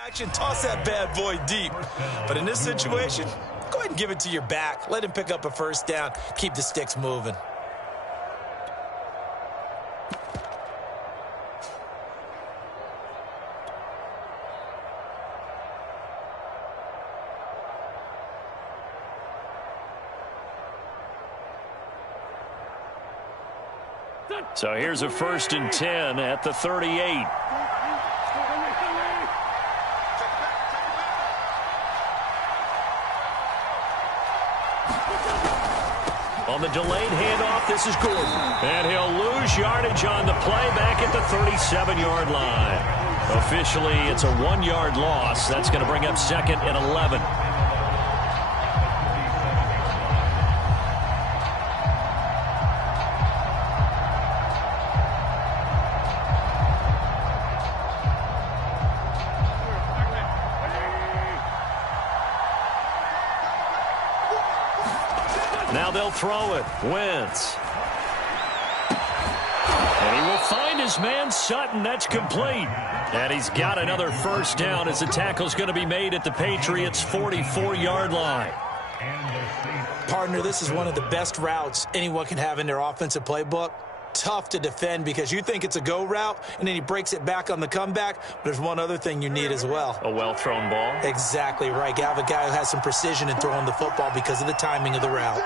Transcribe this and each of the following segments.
Action, toss that bad boy deep. But in this situation, go ahead and give it to your back. Let him pick up a first down. Keep the sticks moving. So here's a 1st and 10 at the 38. On the delayed handoff, this is Gordon. And he'll lose yardage on the play back at the 37-yard line. Officially, it's a 1-yard loss. That's going to bring up 2nd and 11. Now they'll throw it. Wentz. And he will find his man Sutton. That's complete. And he's got another first down as the tackle's going to be made at the Patriots' 44-yard line. Partner, this is one of the best routes anyone can have in their offensive playbook. Tough to defend because you think it's a go route, and then he breaks it back on the comeback. But there's one other thing you need as well. A well-thrown ball. Exactly right. You have a guy who has some precision in throwing the football because of the timing of the route.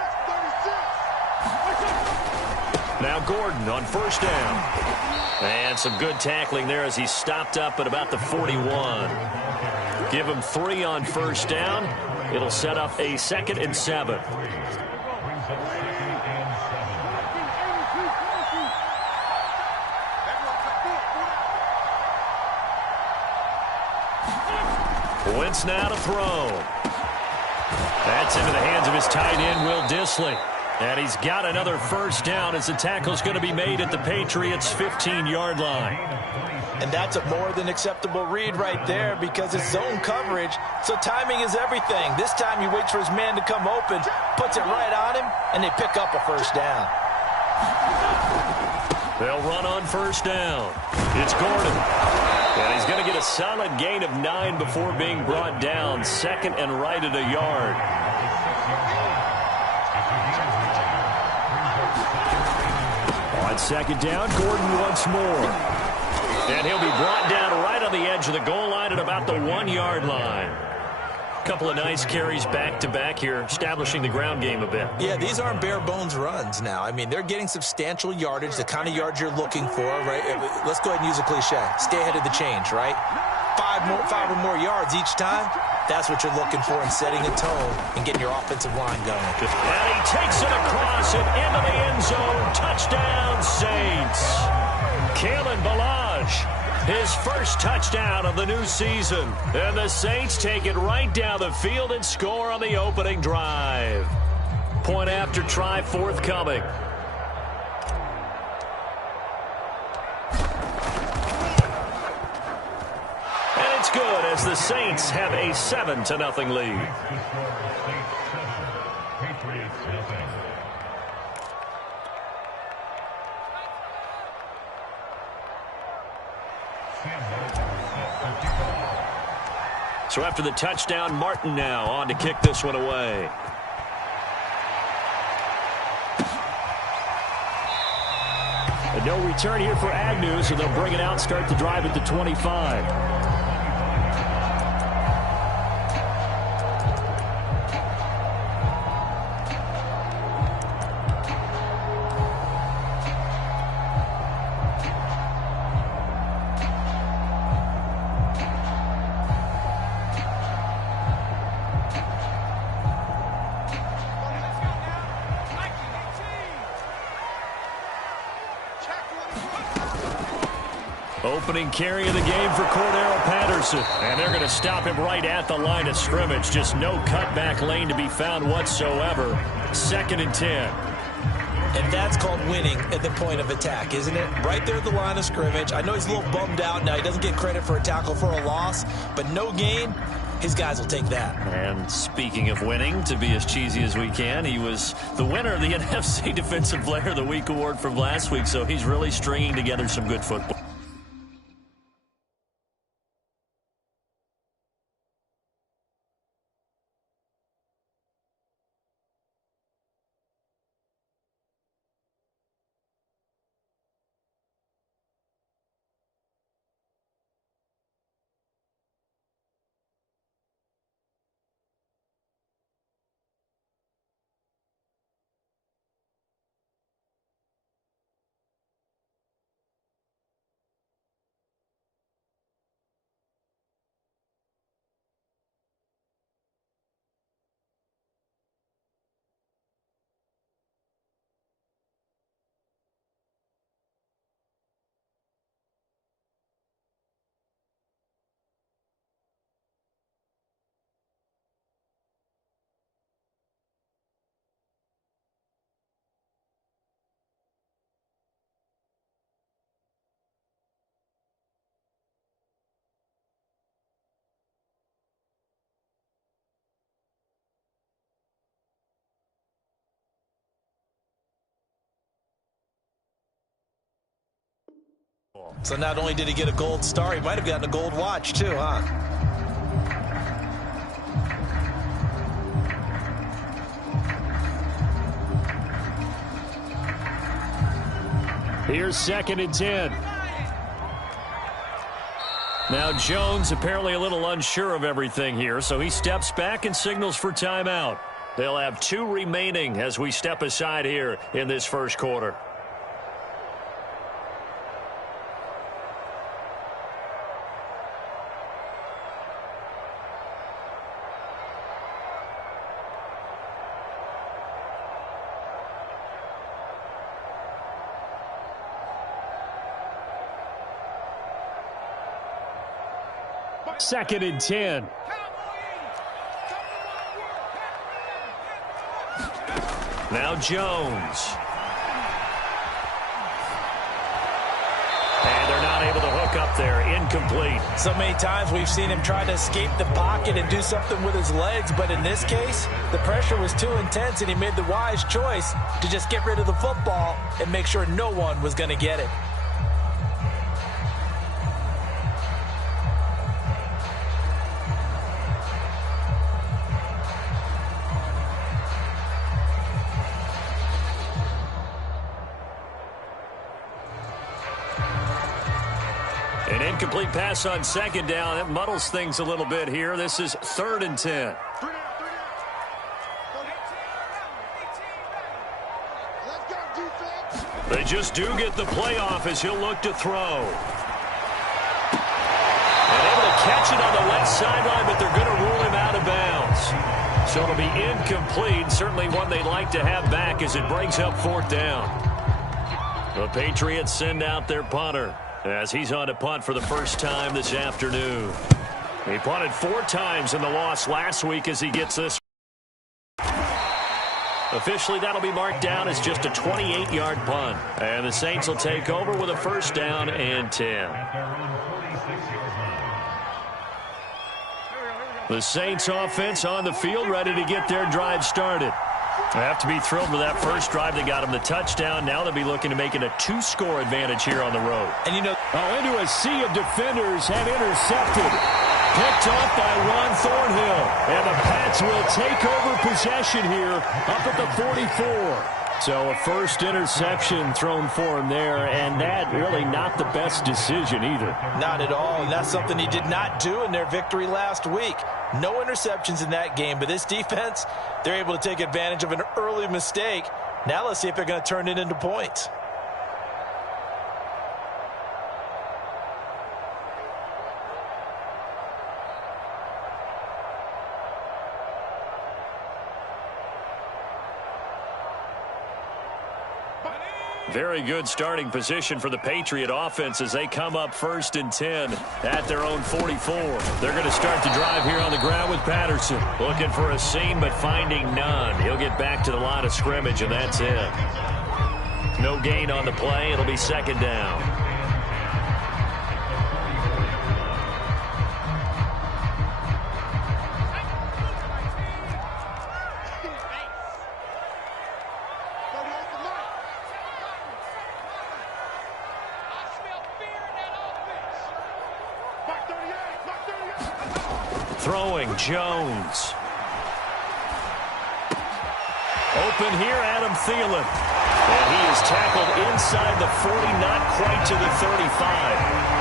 Now Gordon on first down. And some good tackling there as he stopped up at about the 41. Give him 3 on first down. It'll set up a 2nd and 7. Wentz now to throw. That's into the hands of his tight end, Will Dissly. And he's got another first down as the tackle's going to be made at the Patriots' 15-yard line. And that's a more than acceptable read right there because it's zone coverage, so timing is everything. This time he waits for his man to come open, puts it right on him, and they pick up a first down. They'll run on first down. It's Gordon. And he's going to get a solid gain of 9 before being brought down. 2nd and right at a yard. On 2nd down, Gordon once more. And he'll be brought down right on the edge of the goal line at about the 1-yard line. Couple of nice carries back-to-back here, establishing the ground game a bit. Yeah, these aren't bare-bones runs now. I mean, they're getting substantial yardage, the kind of yards you're looking for, right? Let's go ahead and use a cliche. Stay ahead of the change, right? 5 or more yards each time. That's what you're looking for in setting a tone and getting your offensive line going. And he takes it across and into the end zone. Touchdown, Saints. Kalen Ballage, his first touchdown of the new season. And the Saints take it right down the field and score on the opening drive. Point after try forthcoming. And it's good as the Saints have a 7-0 lead. So after the touchdown, Martin now on to kick this one away. And no return here for Agnew, so they'll bring it out and start the drive at the 25. Opening carry of the game for Cordero Patterson. And they're going to stop him right at the line of scrimmage. Just no cutback lane to be found whatsoever. 2nd and 10. And that's called winning at the point of attack, isn't it? Right there at the line of scrimmage. I know he's a little bummed out now. He doesn't get credit for a tackle for a loss, but no gain, his guys will take that. And speaking of winning, to be as cheesy as we can, he was the winner of the NFC Defensive Player of the Week award from last week, so he's really stringing together some good football. So not only did he get a gold star, he might have gotten a gold watch too, huh? Here's 2nd and 10. Now Jones apparently a little unsure of everything here, so he steps back and signals for timeout. They'll have 2 remaining as we step aside here in this first quarter. Second and 10. Now Jones. And they're not able to hook up there. Incomplete. So many times we've seen him try to escape the pocket and do something with his legs, but in this case, the pressure was too intense and he made the wise choice to just get rid of the football and make sure no one was going to get it. An incomplete pass on 2nd down. It muddles things a little bit here. This is 3rd and 10. They just do get the playoff as he'll look to throw. And able to catch it on the left sideline, but they're going to rule him out of bounds. So it'll be incomplete. Certainly one they'd like to have back as it brings up 4th down. The Patriots send out their punter as he's on to punt for the first time this afternoon. He punted 4 times in the loss last week as he gets this. Officially, that'll be marked down as just a 28-yard punt. And the Saints will take over with a 1st down and 10. The Saints offense on the field, ready to get their drive started. They have to be thrilled with that first drive. They got him the touchdown. Now they'll be looking to make it a 2-score advantage here on the road. And you know, into a sea of defenders and intercepted. Picked off by Ron Thornhill. And the Pats will take over possession here up at the 44. So a first interception thrown for him there, and that really not the best decision either. Not at all, and that's something he did not do in their victory last week. No interceptions in that game, but this defense, they're able to take advantage of an early mistake. Now let's see if they're going to turn it into points. Very good starting position for the Patriot offense as they come up 1st and 10 at their own 44. They're going to start the drive here on the ground with Patterson. Looking for a seam, but finding none. He'll get back to the line of scrimmage, and that's it. No gain on the play. It'll be 2nd down. Throwing, Jones. Open here, Adam Thielen. And he is tackled inside the 40, not quite to the 35.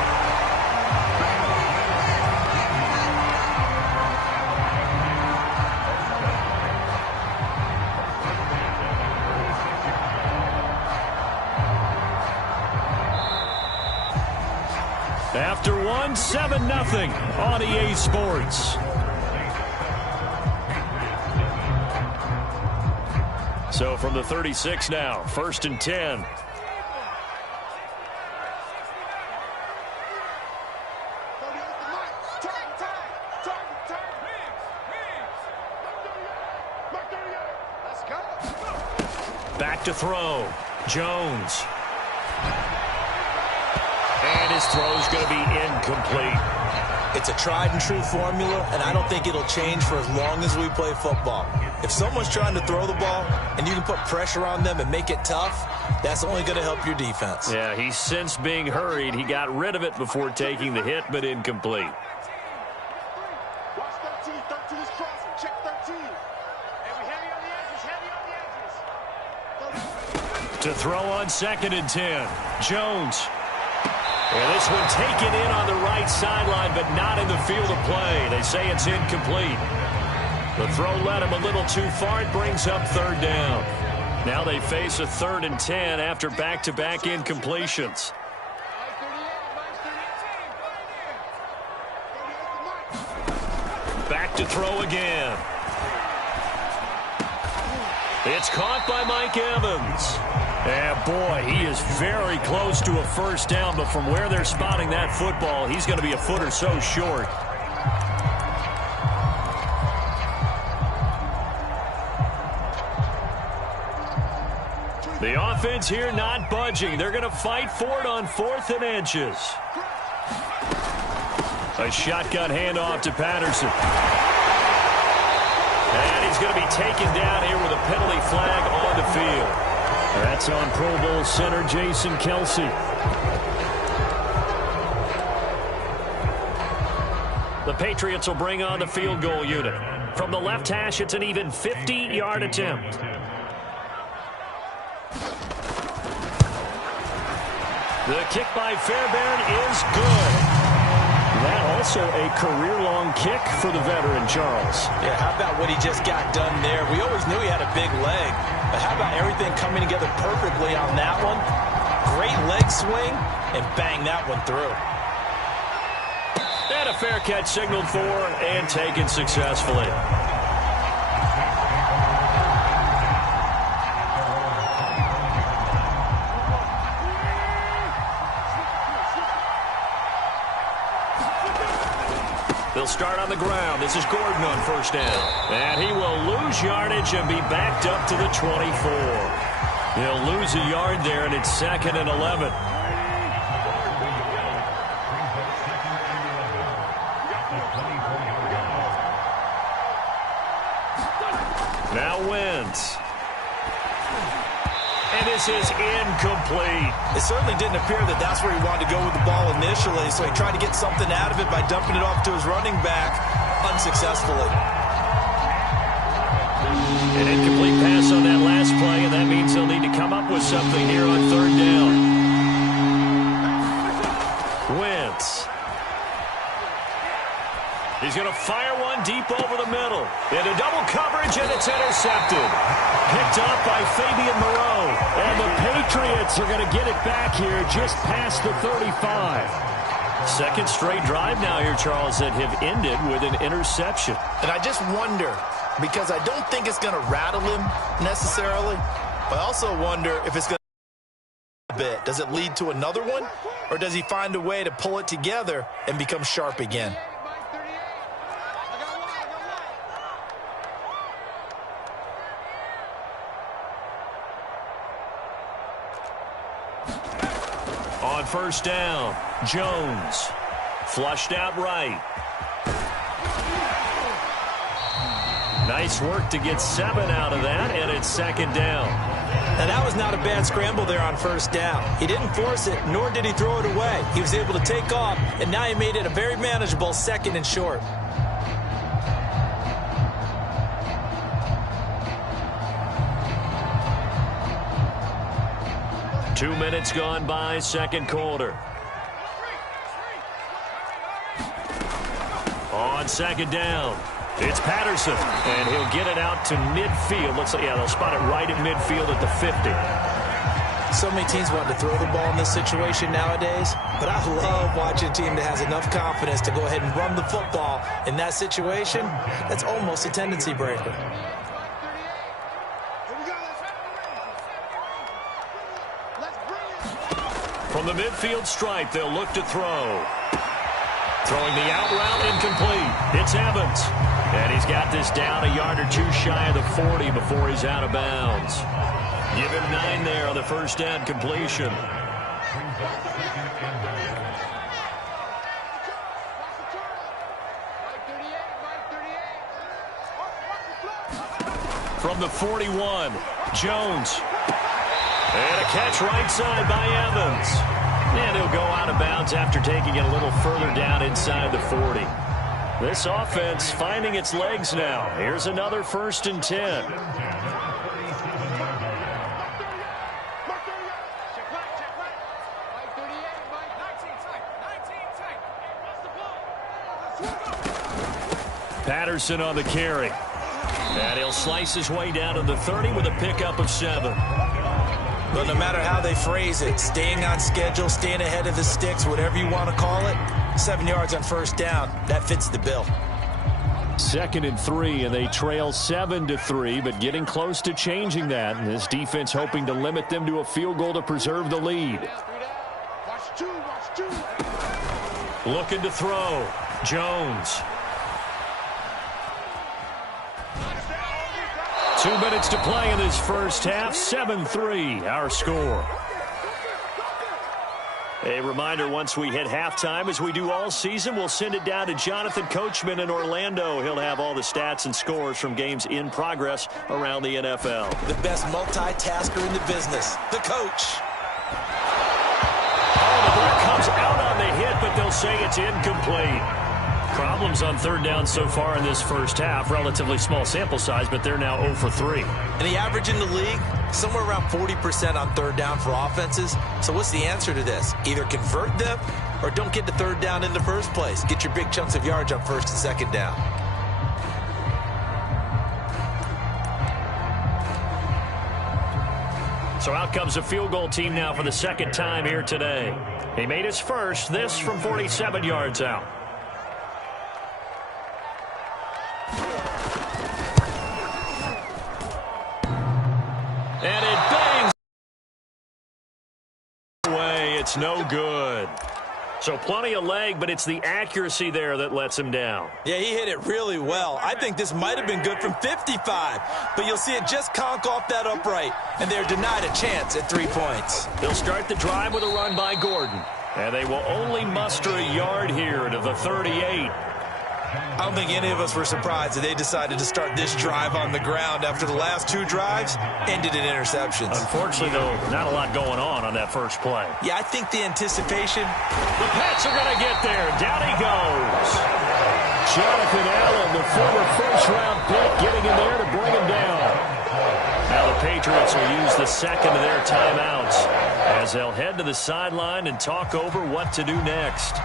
After one, 7-0 on EA Sports. So from the 36 now, 1st and 10. Back to throw. Jones. And his throw is going to be incomplete. It's a tried-and-true formula, and I don't think it'll change for as long as we play football. If someone's trying to throw the ball and you can put pressure on them and make it tough, that's only going to help your defense. Yeah, he sensed being hurried. He got rid of it before taking the hit, but incomplete. Watch 13. 13 is crossing. Check 13. And we heavy on the edges. To throw on 2nd and 10. Jones. And this one taken in on the right sideline, but not in the field of play. They say it's incomplete. The throw led him a little too far. It brings up 3rd down. Now they face a 3rd and 10 after back-to-back incompletions. Back to throw again. It's caught by Mike Evans. And boy, he is very close to a 1st down, but from where they're spotting that football, he's going to be a foot or so short. The offense here not budging. They're going to fight for it on 4th and inches. A shotgun handoff to Patterson. And he's going to be taken down here with a penalty flag on the field. That's on Pro Bowl center Jason Kelce. The Patriots will bring on the field goal unit. From the left hash, it's an even 50-yard attempt. The kick by Fairbairn is good. That also a career-long kick for the veteran, Charles. Yeah, how about what he just got done there? We always knew he had a big leg, but how about everything coming together perfectly on that one? Great leg swing, and bang that one through. And a fair catch signaled for and taken successfully. They'll start on the ground. This is Gordon on 1st down. And he will lose yardage and be backed up to the 24. He'll lose a yard there, and it's 2nd and 11. Now Wentz. And this is incomplete. It certainly didn't appear that that's where he wanted to go with the ball initially, so he tried to get something out of it by dumping it off to his running back unsuccessfully. An incomplete pass on that last play, and that means they'll need to come up with something here on 3rd down. Wentz. He's going to fire one deep over the middle. Into double coverage, and it's intercepted. Picked up by Fabian Moreau. And the Patriots are going to get it back here just past the 35. 2nd straight drive now here, Charles, that have ended with an interception. And I just wonder, because I don't think it's going to rattle him necessarily, but I also wonder if it's going to bit. Does it lead to another one, or does he find a way to pull it together and become sharp again? On 1st down, Jones. Flushed out right. Nice work to get 7 out of that, and it's 2nd down. Now, that was not a bad scramble there on 1st down. He didn't force it, nor did he throw it away. He was able to take off, and now he made it a very manageable 2nd and short. Two minutes gone by, 2nd quarter. On 2nd down, it's Patterson, and he'll get it out to midfield. Looks like, yeah, they'll spot it right at midfield at the 50. So many teams want to throw the ball in this situation nowadays, but I love watching a team that has enough confidence to go ahead and run the football in that situation. That's almost a tendency breaker. From the midfield stripe, they'll look to throw. Throwing the out route incomplete. It's Evans. And he's got this down a yard or two shy of the 40 before he's out of bounds. Give him 9 there on the 1st down completion. From the 41, Jones. And a catch right side by Evans. And he'll go out of bounds after taking it a little further down inside the 40. This offense finding its legs now. Here's another 1st and 10. Patterson on the carry. And he'll slice his way down to the 30 with a pickup of 7. But no matter how they phrase it, staying on schedule, staying ahead of the sticks, whatever you want to call it, 7 yards on 1st down, that fits the bill. 2nd and 3, and they trail 7-3, but getting close to changing that. And this defense hoping to limit them to a field goal to preserve the lead. Looking to throw. Jones. 2 minutes to play in this first half. 7-3, our score. A reminder, once we hit halftime, as we do all season, we'll send it down to Jonathan Coachman in Orlando. He'll have all the stats and scores from games in progress around the NFL. The best multitasker in the business, the coach. Oh, the ball comes out on the hit, but they'll say it's incomplete. Problems on 3rd down so far in this first half. Relatively small sample size, but they're now 0 for 3. And the average in the league, somewhere around 40% on 3rd down for offenses. So what's the answer to this? Either convert them or don't get to 3rd down in the first place. Get your big chunks of yards on 1st and 2nd down. So out comes a field goal team now for the 2nd time here today. He made his first, this from 47 yards out. And it bangs away. It's no good. So plenty of leg, but it's the accuracy there that lets him down. Yeah, he hit it really well. I think this might have been good from 55, but you'll see it just conk off that upright, and they're denied a chance at 3 points. They'll start the drive with a run by Gordon, and they will only muster a yard here to the 38. I don't think any of us were surprised that they decided to start this drive on the ground after the last 2 drives ended in interceptions. Unfortunately, though, not a lot going on that first play. Yeah, I think the anticipation. The Pats are going to get there. Down he goes. Jonathan Allen, the former first-round pick, getting in there to bring him down. Now the Patriots will use the 2nd of their timeouts as they'll head to the sideline and talk over what to do next.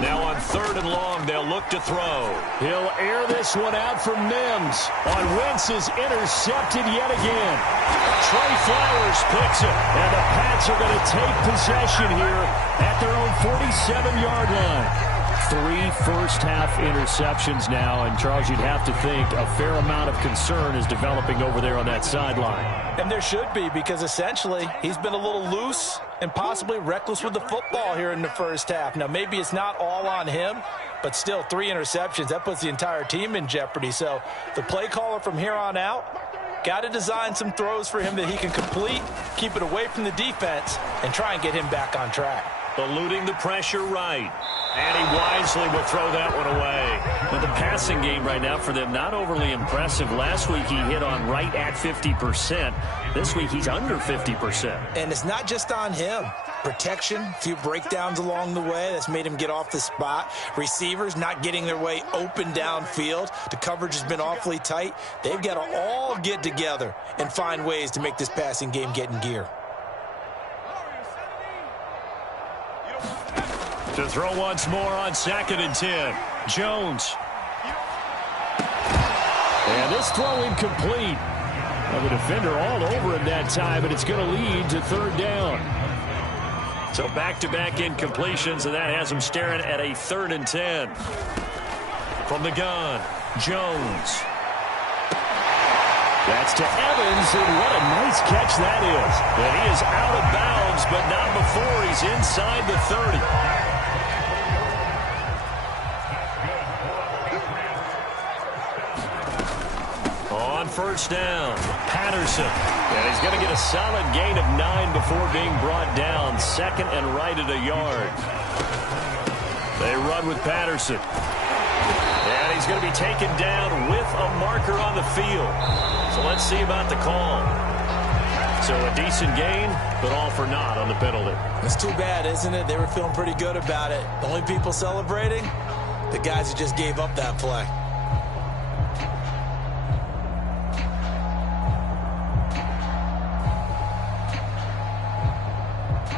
Now on 3rd and long, they'll look to throw. He'll air this one out for Mims. On Wentz is intercepted yet again. Trey Flowers picks it, and the Pats are going to take possession here at their own 47-yard line. 3 first-half interceptions now, and Charles, you'd have to think a fair amount of concern is developing over there on that sideline. And there should be, because essentially he's been a little loose and possibly reckless with the football here in the first half. Now, maybe it's not all on him, but still 3 interceptions. That puts the entire team in jeopardy. So the play caller from here on out got to design some throws for him that he can complete, keep it away from the defense, and try and get him back on track. Eluding the pressure right. And he wisely will throw that one away. But the passing game right now for them, not overly impressive. Last week he hit on right at 50%. This week he's under 50%. And it's not just on him. Protection, a few breakdowns along the way. That's made him get off the spot. Receivers not getting their way open downfield. The coverage has been awfully tight. They've got to all get together and find ways to make this passing game get in gear. To throw once more on 2nd and 10. Jones. And this throw incomplete. Well, the defender all over him that time, and it's going to lead to 3rd down. So back-to-back incompletions, and that has him staring at a 3rd and 10. From the gun, Jones. That's to Evans, and what a nice catch that is. And he is out of bounds, but not before he's inside the 30. first down. Patterson. And he's going to get a solid gain of 9 before being brought down. Second and right at a yard. They run with Patterson. And he's going to be taken down with a marker on the field. So let's see about the call. So a decent gain, but all for naught on the penalty. It's too bad, isn't it? They were feeling pretty good about it. The only people celebrating, the guys who just gave up that play.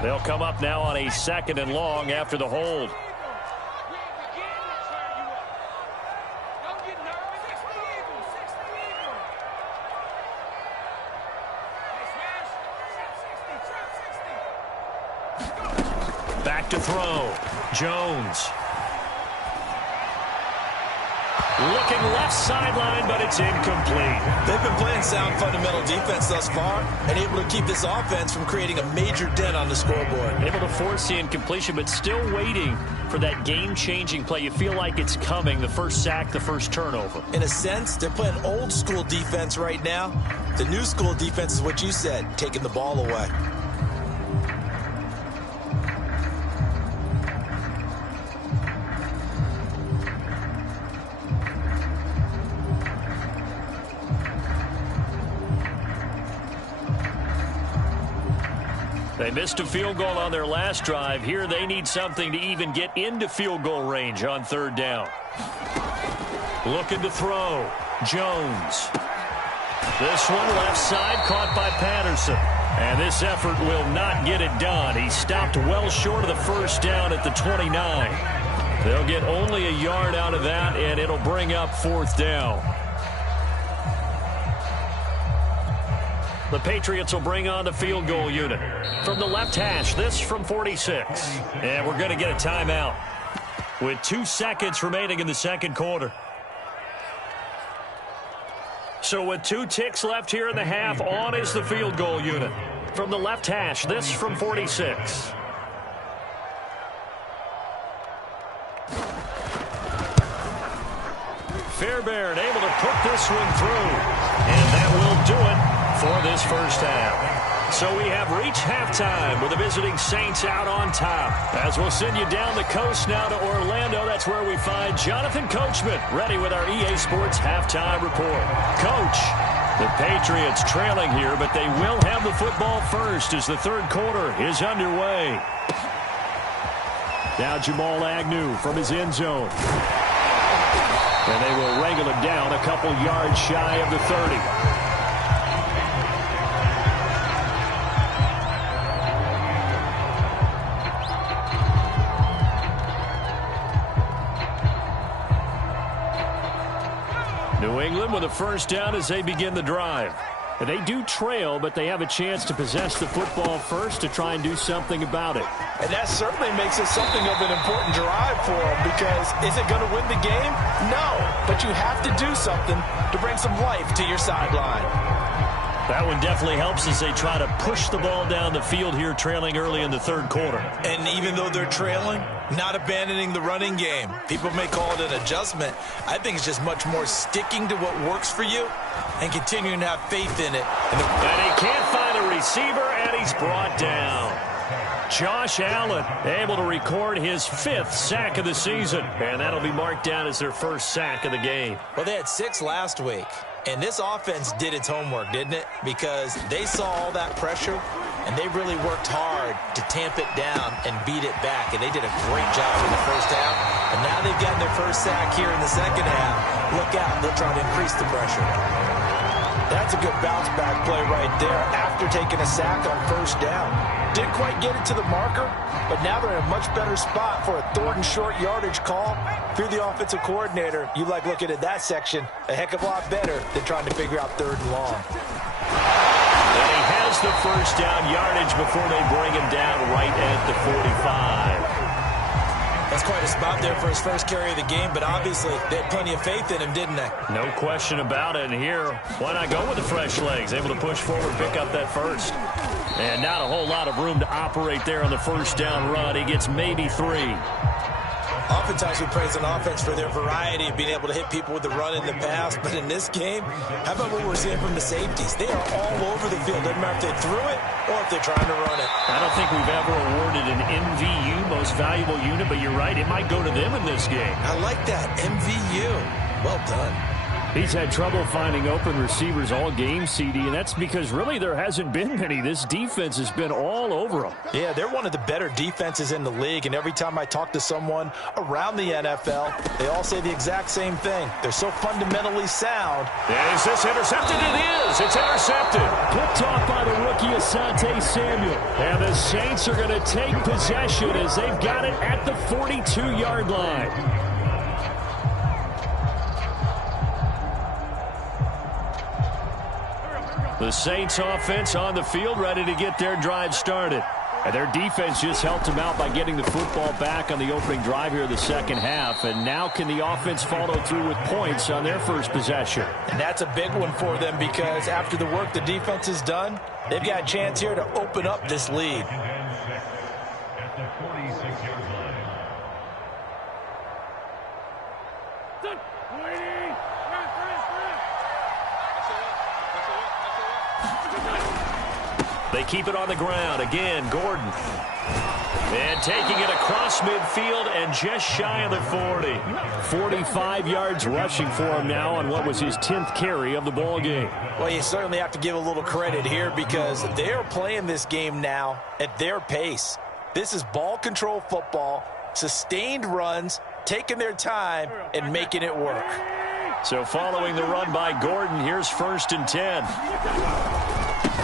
They'll come up now on a 2nd and long after the hold. Back to throw. Jones. Looking left sideline, but it's incomplete. They've been playing sound fundamental defense thus far and able to keep this offense from creating a major dent on the scoreboard. Able to force the incompletion, but still waiting for that game-changing play. You feel like it's coming, the first sack, the first turnover. In a sense, they're playing old-school defense right now. The new-school defense is what you said, taking the ball away. They missed a field goal on their last drive. Here they need something to even get into field goal range on 3rd down. Looking to throw. Jones. This one left side caught by Patterson. And this effort will not get it done. He stopped well short of the first down at the 29. They'll get only a yard out of that, and it'll bring up 4th down. The Patriots will bring on the field goal unit. From the left hash, this from 46. And we're going to get a timeout with 2 seconds remaining in the 2nd quarter. So with 2 ticks left here in the half, on is the field goal unit. From the left hash, this from 46. Fairbairn able to put this one through. And that will do it for this first half. So we have reached halftime with the visiting Saints out on top. As we'll send you down the coast now to Orlando, that's where we find Jonathan Coachman ready with our EA Sports halftime report. Coach, the Patriots trailing here, but they will have the football first as the 3rd quarter is underway. Now Jamal Agnew from his end zone. And they will wrangle him down a couple yards shy of the 30. New England with a first down as they begin the drive. And they do trail, but they have a chance to possess the football first to try and do something about it. And that certainly makes it something of an important drive for them, because is it going to win the game? No, but you have to do something to bring some life to your sideline. That one definitely helps as they try to push the ball down the field here, trailing early in the 3rd quarter. And even though they're trailing, not abandoning the running game. People may call it an adjustment. I think it's just much more sticking to what works for you and continuing to have faith in it. And he can't find a receiver, and he's brought down. Josh Allen able to record his 5th sack of the season, and that'll be marked down as their first sack of the game. Well, they had 6 last week, and this offense did its homework, didn't it? Because they saw all that pressure, and they really worked hard to tamp it down and beat it back, and they did a great job in the first half. And now they've gotten their first sack here in the 2nd half. Look out, they'll try to increase the pressure. That's a good bounce-back play right there after taking a sack on first down. Didn't quite get it to the marker, but now they're in a much better spot for a 3rd and short yardage call. If you're the offensive coordinator, you like looking at that section a heck of a lot better than trying to figure out 3rd and long. And he has the first down yardage before they bring him down right at the 45. That's quite a spot there for his first carry of the game, but obviously they had plenty of faith in him, didn't they? No question about it. And here, why not go with the fresh legs? Able to push forward, pick up that first. And not a whole lot of room to operate there on the first down run. He gets maybe 3. Oftentimes we praise an offense for their variety of being able to hit people with the run in the pass, but in this game, how about what we're seeing from the safeties? They are all over the field. Doesn't matter if they threw it or if they're trying to run it. I don't think we've ever awarded an MVU, most valuable unit, but you're right, it might go to them in this game. I like that, MVU. Well done. He's had trouble finding open receivers all game, CD, and that's because really there hasn't been many. This defense has been all over them. Yeah, they're one of the better defenses in the league, and every time I talk to someone around the NFL, they all say the exact same thing. They're so fundamentally sound. And is this intercepted? It is. It's intercepted. Picked off by the rookie Asante Samuel. And the Saints are going to take possession as they've got it at the 42-yard line. The Saints offense on the field, ready to get their drive started. And their defense just helped them out by getting the football back on the opening drive here of the second half. And now can the offense follow through with points on their first possession? And that's a big one for them because after the work the defense has done, they've got a chance here to open up this lead. At the 46-yard line. They keep it on the ground. Again, Gordon. And taking it across midfield and just shy of the 40. 45 yards rushing for him now on what was his 10th carry of the ball game. Well, you certainly have to give a little credit here because they're playing this game now at their pace. This is ball control football, sustained runs, taking their time and making it work. So following the run by Gordon, here's 1st and 10.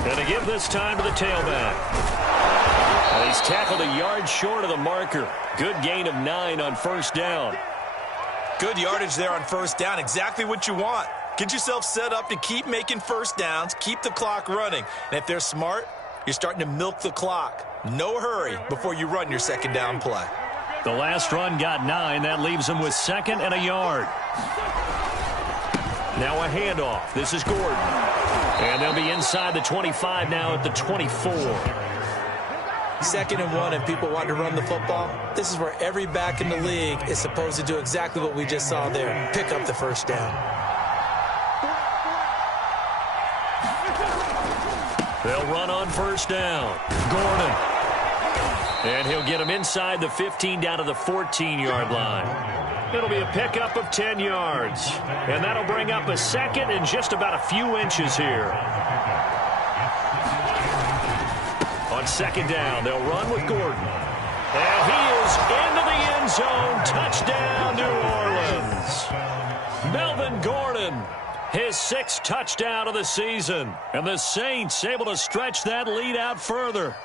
Going to give this time to the tailback. And he's tackled a yard short of the marker. Good gain of 9 on 1st down. Good yardage there on 1st down. Exactly what you want. Get yourself set up to keep making 1st downs, keep the clock running. And if they're smart, you're starting to milk the clock. No hurry before you run your 2nd down play. The last run got 9. That leaves them with 2nd and a yard. Now a handoff. This is Gordon. And they'll be inside the 25 now at the 24. 2nd and 1 and people want to run the football. This is where every back in the league is supposed to do exactly what we just saw there. Pick up the 1st down. They'll run on 1st down. Gordon. And he'll get him inside the 15 down to the 14-yard line. It'll be a pickup of 10 yards. And that'll bring up a 2nd and just about a few inches here. On 2nd down, they'll run with Gordon. And he is into the end zone. Touchdown, New Orleans. Melvin Gordon, his 6th touchdown of the season. And the Saints able to stretch that lead out further.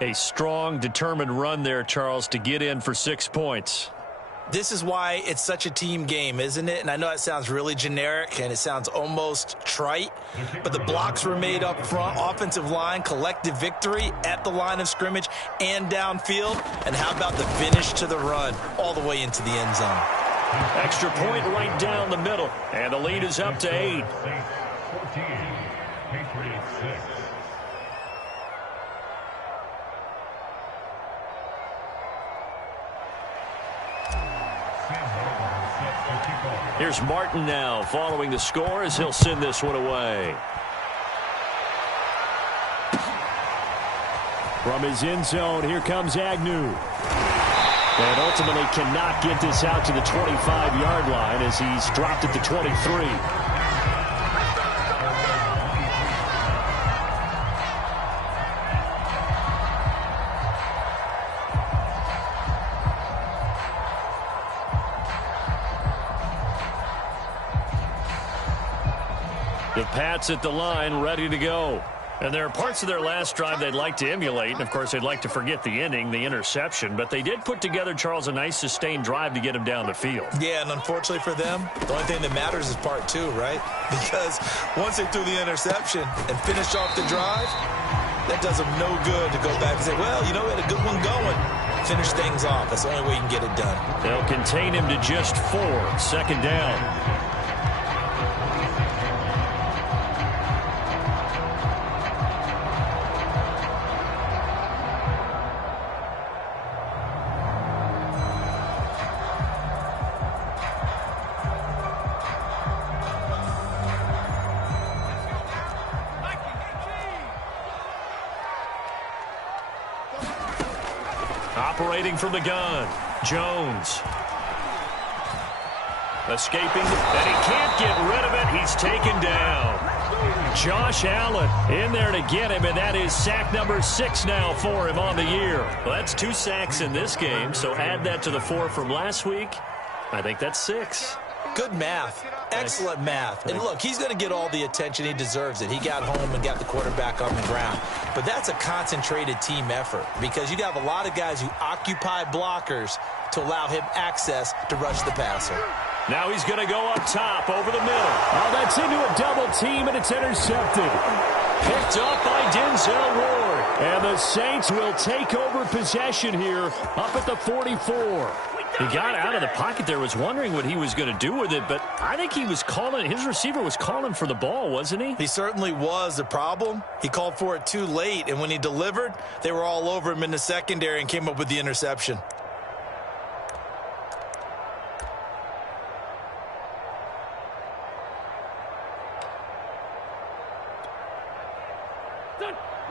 A strong, determined run there, Charles, to get in for 6 points. This is why it's such a team game, isn't it? And I know it sounds really generic and it sounds almost trite, but the blocks were made up front, offensive line, collective victory at the line of scrimmage and downfield. And how about the finish to the run all the way into the end zone? Extra point right down the middle, and the lead is up to 8. 14, Patriots 6. Here's Martin now following the score as he'll send this one away. From his end zone, here comes Agnew. And ultimately cannot get this out to the 25-yard line as he's dropped at the 23. The Pats at the line, ready to go. And there are parts of their last drive they'd like to emulate. And, of course, they'd like to forget the inning, the interception. But they did put together, Charles, a nice sustained drive to get him down the field. Yeah, and unfortunately for them, the only thing that matters is part 2, right? Because once they threw the interception and finished off the drive, that does them no good to go back and say, well, you know, we had a good one going. Finish things off. That's the only way you can get it done. They'll contain him to just 4. 2nd down. Operating from the gun, Jones. Escaping, and he can't get rid of it. He's taken down. Josh Allen in there to get him, and that is sack number 6 now for him on the year. Well, that's 2 sacks in this game, so add that to the 4 from last week. I think that's 6. Good math. Excellent math. And look, he's going to get all the attention. He deserves it. He got home and got the quarterback on the ground. But that's a concentrated team effort because you have a lot of guys who occupy blockers to allow him access to rush the passer. Now he's going to go up top over the middle. Oh, that's into a double team, and it's intercepted. Picked up by Denzel Ward. And the Saints will take over possession here up at the 44. He got out of the pocket there, was wondering what he was going to do with it, but I think he was calling, his receiver was calling for the ball, wasn't he? He certainly was. The problem, he called for it too late, and when he delivered, they were all over him in the secondary and came up with the interception.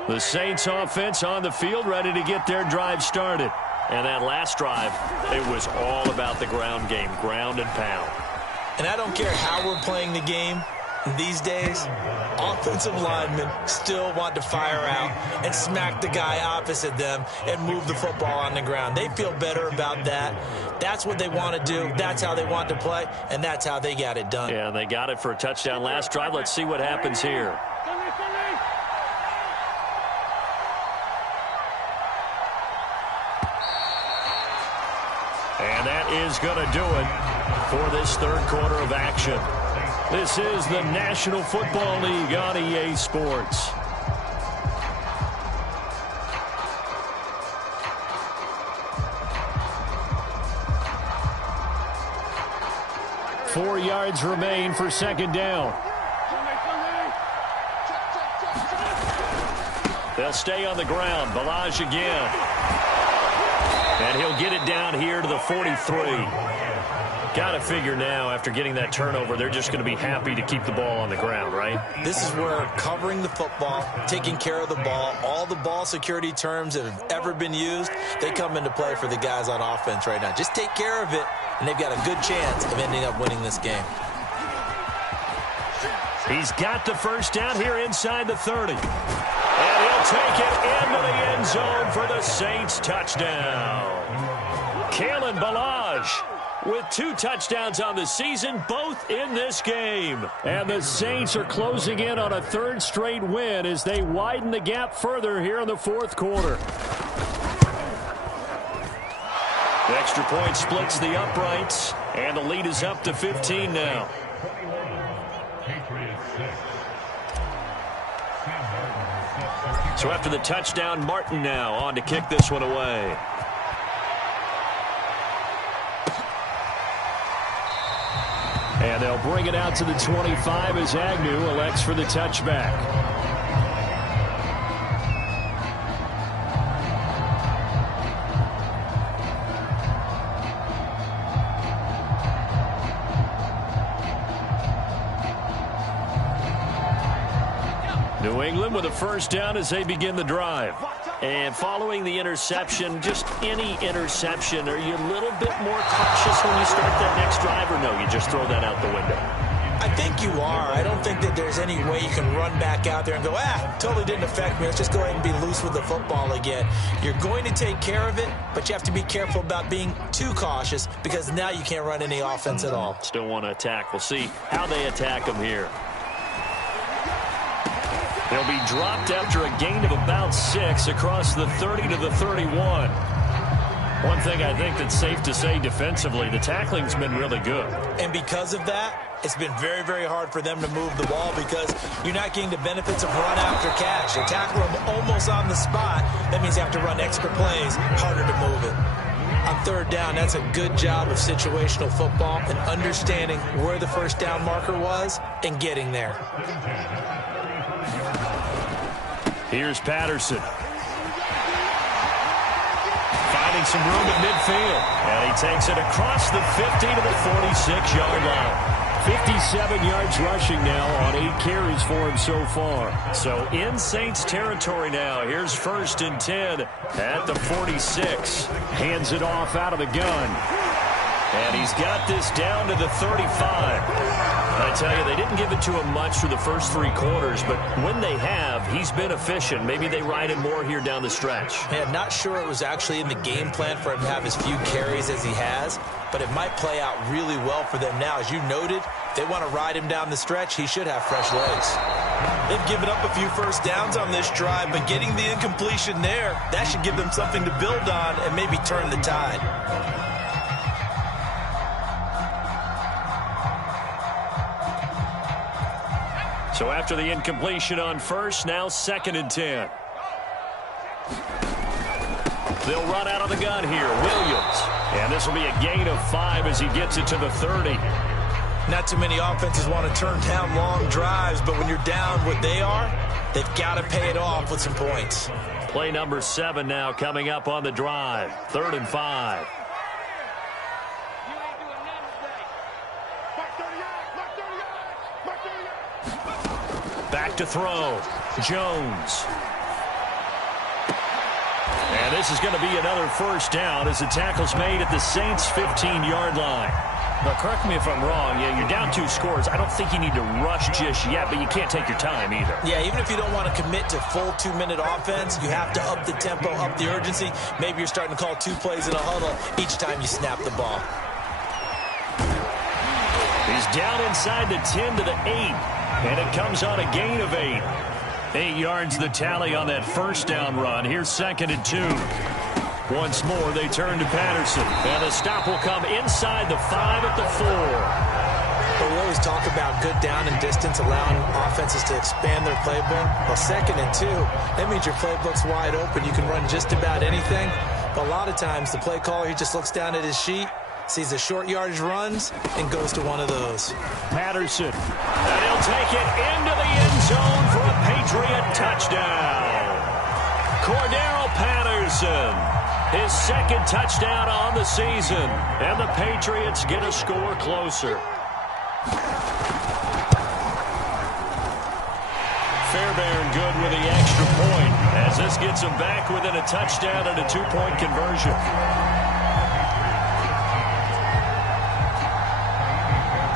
The Saints offense on the field, ready to get their drive started. And that last drive, it was all about the ground game, ground and pound. And I don't care how we're playing the game these days, offensive linemen still want to fire out and smack the guy opposite them and move the football on the ground. They feel better about that. That's what they want to do. That's how they want to play, and that's how they got it done. Yeah, and they got it for a touchdown last drive. Let's see what happens here. And that is going to do it for this third quarter of action. This is the National Football League on EA Sports. Four yards remain for second down. They'll stay on the ground. Ballage again. And he'll get it down here to the 43. Got to figure now, after getting that turnover, they're just going to be happy to keep the ball on the ground, right? This is where covering the football, taking care of the ball, all the ball security terms that have ever been used, they come into play for the guys on offense right now. Just take care of it, and they've got a good chance of ending up winning this game. He's got the first down here inside the 30. And he'll take it into the end zone for the Saints touchdown. Kalen Ballage with 2 touchdowns on the season, both in this game. And the Saints are closing in on a third straight win as they widen the gap further here in the fourth quarter. The extra point splits the uprights, and the lead is up to 15 now. So after the touchdown, Martin now on to kick this one away. And they'll bring it out to the 25 as Agnew elects for the touchback. New England with a first down as they begin the drive. And following the interception, just any interception, are you a little bit more cautious when you start that next drive, or no, you just throw that out the window? I think you are. I don't think that there's any way you can run back out there and go, totally didn't affect me. Let's just go ahead and be loose with the football again. You're going to take care of it, but you have to be careful about being too cautious because now you can't run any offense at all. Still want to attack. We'll see how they attack them here. They'll be dropped after a gain of about 6 across the 30 to the 31. One thing I think that's safe to say defensively, the tackling's been really good. And because of that, it's been very, very hard for them to move the ball because you're not getting the benefits of run after catch. You tackle them almost on the spot. That means you have to run extra plays, harder to move it. On third down, that's a good job of situational football and understanding where the first down marker was and getting there. Here's Patterson. Finding some room at midfield. And he takes it across the 50 to the 46-yard line. 57 yards rushing now on 8 carries for him so far. So in Saints territory now. Here's 1st and 10 at the 46. Hands it off out of the gun. And he's got this down to the 35. I tell you, they didn't give it to him much for the first 3 quarters, but when they have, he's been efficient. Maybe they ride him more here down the stretch. Yeah, not sure it was actually in the game plan for him to have as few carries as he has, but it might play out really well for them now. As you noted, if they want to ride him down the stretch, he should have fresh legs. They've given up a few first downs on this drive, but getting the incompletion there, that should give them something to build on and maybe turn the tide. So after the incompletion on first, now 2nd and 10. They'll run out of the gun here. Williams. And this will be a gain of 5 as he gets it to the 30. Not too many offenses want to turn down long drives, but when you're down what they are, they've got to pay it off with some points. Play number 7 now coming up on the drive. 3rd and 5. Back to throw. Jones. And this is going to be another first down as the tackle's made at the Saints' 15-yard line. But correct me if I'm wrong. Yeah, you're down 2 scores. I don't think you need to rush just yet, but you can't take your time either. Yeah, even if you don't want to commit to full 2-minute offense, you have to up the tempo, up the urgency. Maybe you're starting to call 2 plays in a huddle each time you snap the ball. He's down inside the 10 to the 8. And it comes on a gain of 8. 8 yards the tally on that first down run. Here's 2nd and 2. Once more, they turn to Patterson. And the stop will come inside the 5 at the 4. But we always talk about good down and distance, allowing offenses to expand their playbook. Well, 2nd and 2, that means your playbook's wide open. You can run just about anything. But a lot of times, the play caller, he just looks down at his sheet, sees the short yardage runs, and goes to one of those. Patterson. And he'll take it into the end zone for a Patriot touchdown. Cordero Patterson, his 2nd touchdown on the season. And the Patriots get a score closer. Fairbairn good with the extra point, as this gets him back within a touchdown and a 2-point conversion.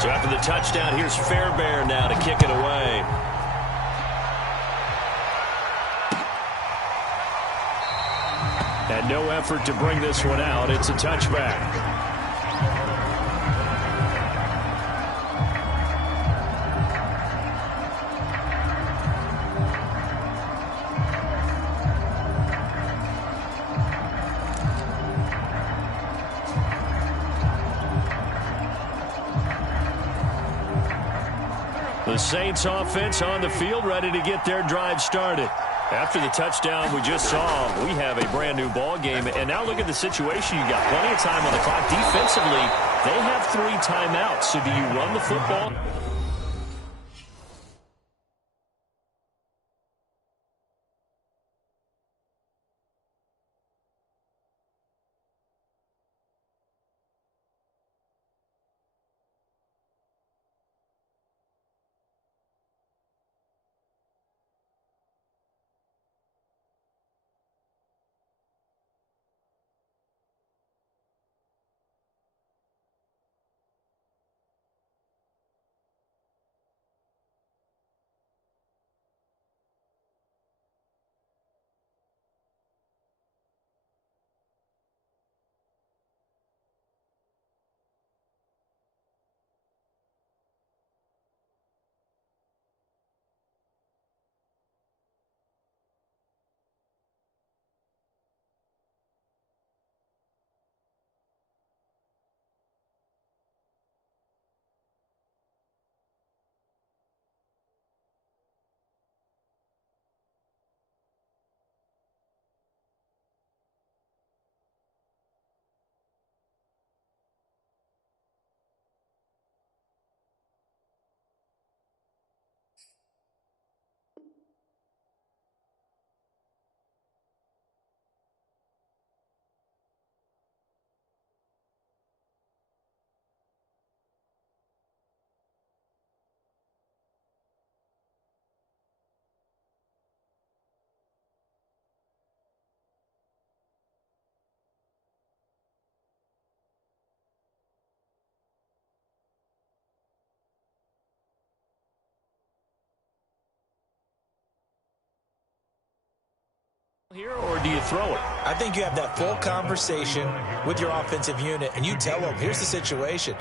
So after the touchdown, here's Fairbairn now to kick it away. And no effort to bring this one out. It's a touchback. The Saints offense on the field, ready to get their drive started. After the touchdown we just saw, we have a brand new ball game. And now look at the situation. You got plenty of time on the clock. Defensively, they have 3 timeouts. So do you run the football? Here, or do you throw it? I think you have that full conversation with your offensive unit, and you tell them, here's the situation.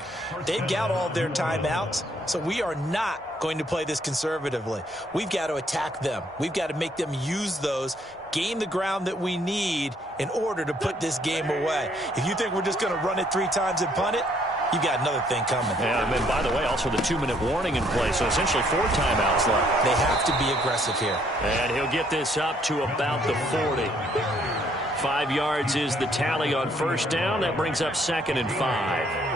They've got all their timeouts, so we are not going to play this conservatively. We've got to attack them. We've got to make them use those, gain the ground that we need in order to put this game away. If you think we're just going to run it 3 times and punt it, you got another thing coming. Yeah, and then, by the way, also the 2-minute warning in play, so essentially 4 timeouts left. They have to be aggressive here. And he'll get this up to about the 40. 5 yards is the tally on first down. That brings up 2nd and 5.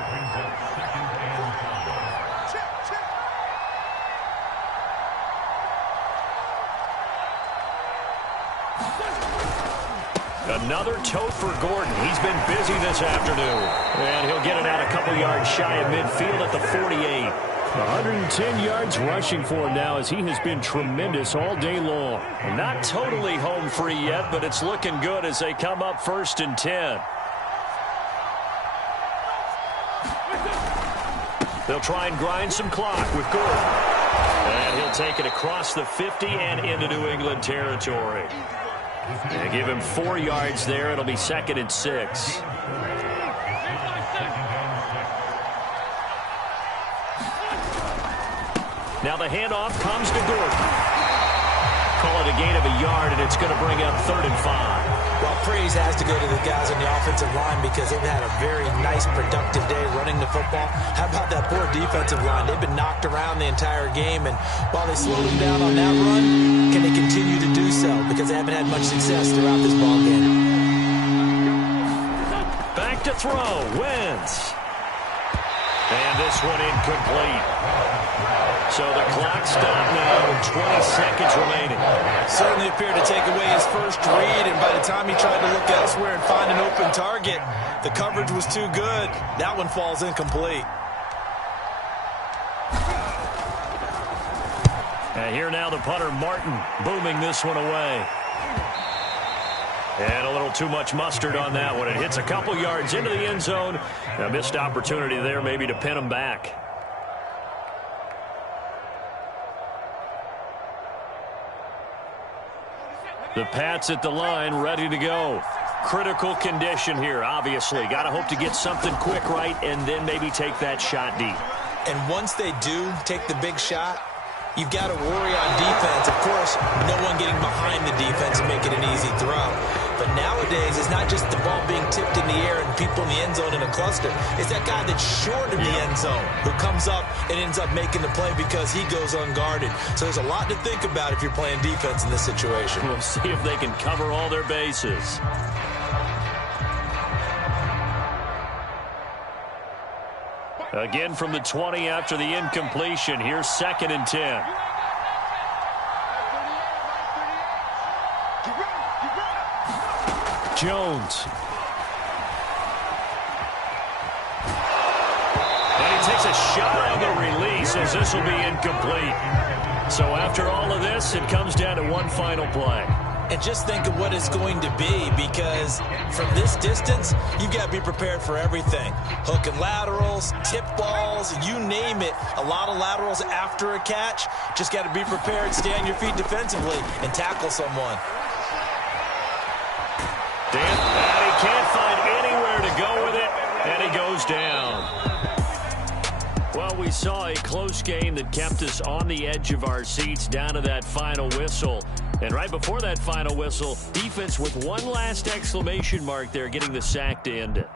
Another tote for Gordon. He's been busy this afternoon. And he'll get it out a couple yards shy of midfield at the 48. 110 yards rushing for him now as he has been tremendous all day long. Not totally home free yet, but it's looking good as they come up 1st and 10. They'll try and grind some clock with Gordon. And he'll take it across the 50 and into New England territory. And give him 4 yards there. It'll be 2nd and 6. Now the handoff comes to Gordon. Call it a gain of a yard, and it's going to bring up 3rd and 5. Well, praise has to go to the guys on the offensive line because they've had a very nice, productive day running the football. How about that poor defensive line? They've been knocked around the entire game, and while they slowed them down on that run, can they continue to do so? Because they haven't had much success throughout this ball game. Back to throw. Wentz. And this one incomplete. So the clock stopped now with 20 seconds remaining. Certainly appeared to take away his first read, and by the time he tried to look elsewhere and find an open target, the coverage was too good. That one falls incomplete. And here now the punter, Martin, booming this one away. And a little too much mustard on that one. It hits a couple yards into the end zone. A missed opportunity there maybe to pin him back. The Pats at the line, ready to go. Critical condition here, obviously. Got to hope to get something quick right and then maybe take that shot deep. And once they do take the big shot, you've got to worry on defense. Of course, no one getting behind the defense and making an easy throw. But nowadays, it's not just the ball being tipped in the air and people in the end zone in a cluster. It's that guy that's short of the end zone who comes up and ends up making the play because he goes unguarded. So there's a lot to think about if you're playing defense in this situation. We'll see if they can cover all their bases. Again from the 20 after the incompletion. Here's 2nd and 10. Jones. And he takes a shot on the release as this will be incomplete. So after all of this, it comes down to one final play. And just think of what it's going to be, because from this distance, you've got to be prepared for everything. Hook and laterals, tip balls, you name it. A lot of laterals after a catch. Just got to be prepared, stay on your feet defensively, and tackle someone. And he can't find anywhere to go with it, and he goes down. Well, we saw a close game that kept us on the edge of our seats down to that final whistle. And right before that final whistle, defense with one last exclamation mark there, getting the sack to end it.